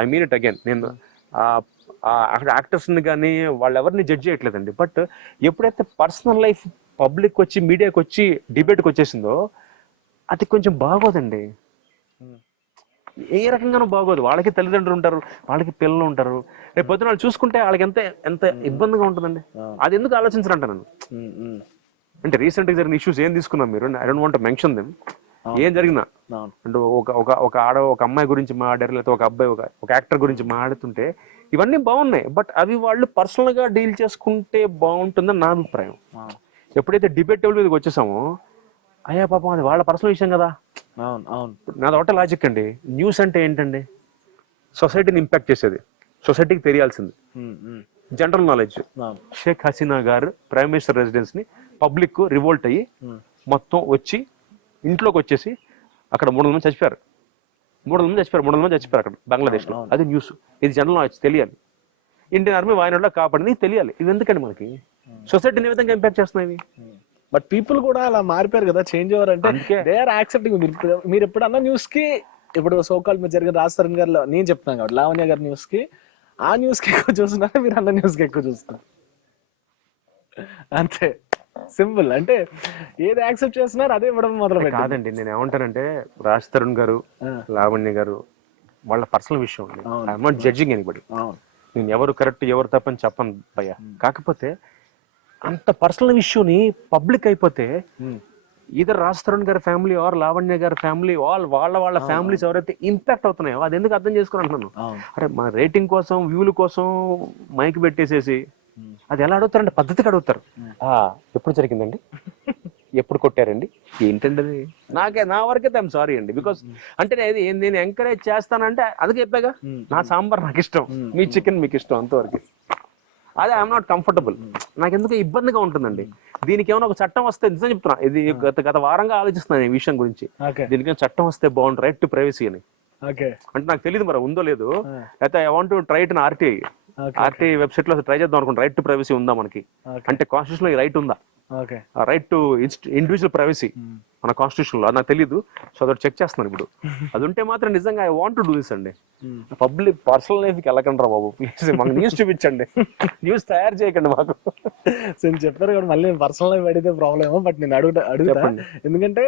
I mean it again. నేను యాక్టర్స్ని కానీ వాళ్ళు ఎవరిని జడ్జ్ చేయట్లేదండి. బట్ ఎప్పుడైతే పర్సనల్ లైఫ్ పబ్లిక్ వచ్చి మీడియాకి వచ్చి డిబేట్కి వచ్చేసిందో అది కొంచెం బాగోదండి. ఏ రకంగానూ బాగోదు. వాళ్ళకి తల్లిదండ్రులు ఉంటారు, వాళ్ళకి పిల్లలు ఉంటారు. రేపు పొద్దున వాళ్ళు చూసుకుంటే వాళ్ళకి ఎంత ఎంత ఇబ్బందిగా ఉంటుందండి. అది ఎందుకు ఆలోచించరంట నన్ను. అంటే రీసెంట్ గా జరిగిన ఇష్యూస్ ఏం తీసుకున్నాం మీరు? I don't want to mention them. ఏం జరిగినా అంటే ఒక అమ్మాయి గురించి మాట్లాడారు, లేకపోతే ఒక అబ్బాయి ఒక యాక్టర్ గురించి మాట్లాడుతుంటే ఇవన్నీ బాగున్నాయి. బట్ అవి వాళ్ళు పర్సనల్ గా డీల్ చేసుకుంటే బాగుంటుందని నా అభిప్రాయం. ఎప్పుడైతే డిబేట్ టేబుల్ మీదకి వచ్చేసామో అయ్యా పాపం అది వాళ్ళ పర్సనల్ విషయం కదా. నాది ఒకటే లాజిక్ అండి. న్యూస్ అంటే ఏంటండి? సొసైటీని ఇంపాక్ట్ చేసేది, సొసైటీకి తెలియాల్సింది, జనరల్ నాలెడ్జ్. షేక్ హసీనా గారు ప్రైమ్ మినిస్టర్ రెసిడెన్స్ ని పబ్లిక్ రివోల్ట్ అయ్యి మొత్తం వచ్చి ఇంట్లోకి వచ్చేసి అక్కడ 300 మంది చచ్చిపోయారు. 300 మంది చచ్చిపోయారు అక్కడ బంగ్లాదేశ్ లో. అది న్యూస్. ఇది జనరల్ నాలెడ్జ్ తెలియాలి. ఇండియన్ ఆర్మీ వాయినాడులో కాపాడింది తెలియాలి. ఇవి ఎందుకండి మనకి? సొసైటీని ఏ విధంగా ఇంపాక్ట్ చేస్తున్నాయి? బట్ పీపుల్ కూడా అలా మారిపోయారు కదా, చేంజ్ ఓవర్ అంటే దే ఆర్ యాక్సెప్టింగ్. మీరు ఎప్పుడన్నా న్యూస్ కి, ఇప్పుడు సోకాల్ మీద జరిగిన రాజ్ తరుణ్ గారు నేను చెప్తాను కాబట్టి లావణ్య గారి న్యూస్ కి, ఆ న్యూస్ కి ఎక్కువ చూస్తున్నారు, మీరు అన్న న్యూస్ కి ఎక్కువ చూస్తున్నారు. అంతే సింపుల్. అంటే ఏది యాక్సెప్ట్ చేస్తున్నారు అదే ఇవ్వడం మొదలు కాదండి. నేను ఏమంటానంటే రాజ్ తరుణ్ గారు, లావణ్య గారు వాళ్ళ పర్సనల్ విషయం. I'm not judging anybody. నేను ఎవరు కరెక్ట్ ఎవరు తప్పని చెప్పను భయ్య. కాకపోతే అంత పర్సనల్ ఇష్యూని పబ్లిక్ అయిపోతే ఈధర్ రాజ్ తరుణ్ గారి ఫ్యామిలీ ఆర్ లావణ్య గారి ఫ్యామిలీ వాళ్ళ ఫ్యామిలీస్ ఎవరైతే ఇంపాక్ట్ అవుతున్నాయో అది ఎందుకు అర్థం చేసుకుని అంటున్నాను. అరే మన రేటింగ్ కోసం వ్యూల కోసం మైక్ పెట్టేసేసి అది ఎలా అడుగుతారంటే పద్ధతిగా అడుగుతారు. ఎప్పుడు జరిగిందండి, ఎప్పుడు కొట్టారండి, ఏంటండి అది? నా వరకైతే ఐఎమ్ సారీ అండి. బికాస్ అంటే నేను ఎంకరేజ్ చేస్తానంటే అది చెప్పాగా, నా సాంబార్ నాకు ఇష్టం, మీ చికెన్ మీకు ఇష్టం, అంతవరకు. అదే ఐఎమ్ నాట్ కంఫర్టబుల్. నాకు ఎందుకు ఇబ్బందిగా ఉంటుందండి. దీనికి ఏమైనా ఒక చట్టం వస్తే, నిజం చెప్తున్నా, ఇది గత వారంగా ఆలోచిస్తున్నాను ఈ విషయం గురించి. దీనికి చట్టం వస్తే బాగుంది, రైట్ టు ప్రైవసీ అని. అంటే నాకు తెలియదు మరి ఉందో లేదు. అయితే I want to try it in RTI website లో ట్రై చేద్దాం అనుకుంటా. రైట్ టు ప్రైవసీ ఉందా మనకి? అంటే కాన్స్టిట్యూషన్ లో ఈ రైట్ ఉందా? రైట్ టు ఇండివిజువల్ ప్రైవసీ మన కాన్స్టిట్యూషన్ లో. నాకు తెలియదు. సో అదొకటి చెక్ చేస్తున్నాను ఇప్పుడు. అది ఉంటే మాత్రం నిజంగా I want to do this అండి. పబ్లిక్ పర్సనల్ లైఫ్ కి వెళ్ళకండి రా బాబు, ప్లీజ్. మాకు న్యూస్ చూపించండి, న్యూస్ తయారు చేయకండి మాకు. సో చెప్పారు కదా, మళ్ళీ పర్సనల్ లైఫ్ అడిగితే ప్రాబ్లమ్. బట్ నేను అడుగుతా ఎందుకంటే